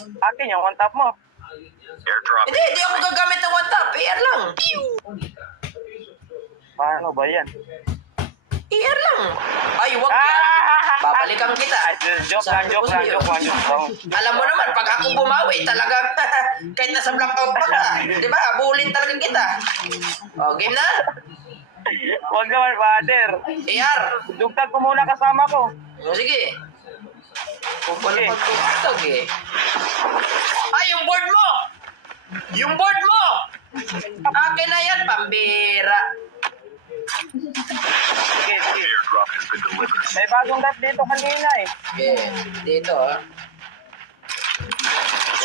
Akin yung one tap mo. Airdrop. Hindi ako gagamit ng one tap. AR lang. Paano ba yan? AR lang. Ay, wag yan. Babalikan kita. Joke lang. Alam mo naman, pag ako bumawi, talaga, kahit nasa blackout pa ka, di ba? Abulin talaga kita. O, game na. Huwag naman, father. AR. Dugtag ko muna kasama ko. O, sige. Kung pala Sige. pagtutog eh. Ay, yung board mo! Yung board mo! Akin na yan, pambira. Sige. Airdrop has been delivered. May bagong rep dito kanina eh. Okay, dito ah.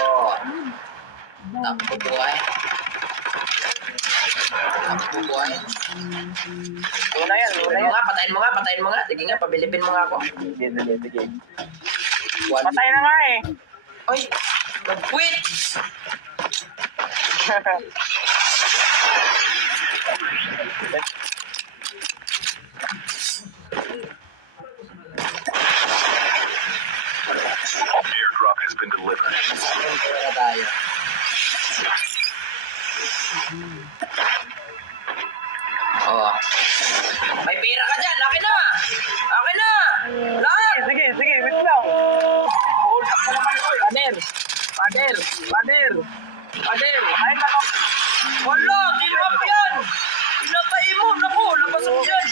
Oh. Takbo buhay. Takbo buhay. Una yan. Patayin mo nga. Sige nga, pabilipin mo nga ako. Sige. One. Patay na nga eh. Ay, nag-quit! Airdrop has been delivered. Pera tayo. Oh. May pera ka dyan, akin na! Akin na! Lahat! Sige, wait lang. Hold up na naman ko. Pader. Ay, nako. Wala! Team up yan! Pinatay mo! Naku! Labasok yan!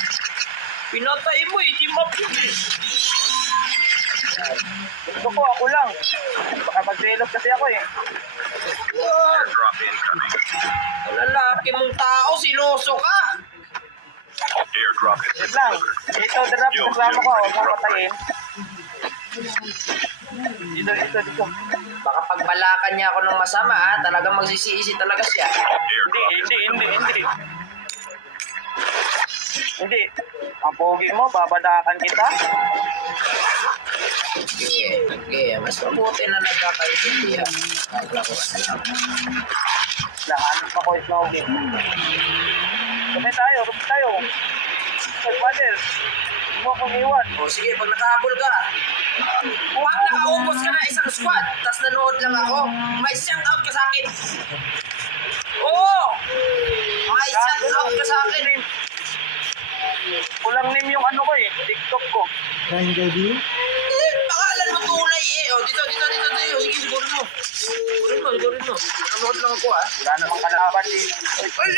Pinatay mo eh! Team up yun eh! Gusto ko, ako lang. Baka magselos kasi ako eh. Airdrop incoming. Lalaki mong tao, siloso ka! Airdrop has been Wait lang. delivered. Ito, drop kasama ko. Huwag mo patayin. Dito. Baka pagbalakan niya ako ng masama ha, talagang magsisiisi talaga siya. Airdrop has been delivered. Hindi. Ang pogi mo, babadakan kita. Okay, mas mabuti na nagkakaintindihan. Lahanap ako Snowy. Kami tayo. Father, hindi mo akong iwan. O sige, pag nakahabol ka, huwag nakaubos ka na isang squad, tas nanood lang ako, may shout out ka sa akin. Oo! May shout out ka sa akin. Kulang name yung ano ko eh, TikTok ko. Pangalan mo tunay eh. O, dito. Sige, sigurin mo. Sigurin mo. Nanood lang ako ah. Wala namang kalaban eh. Ay,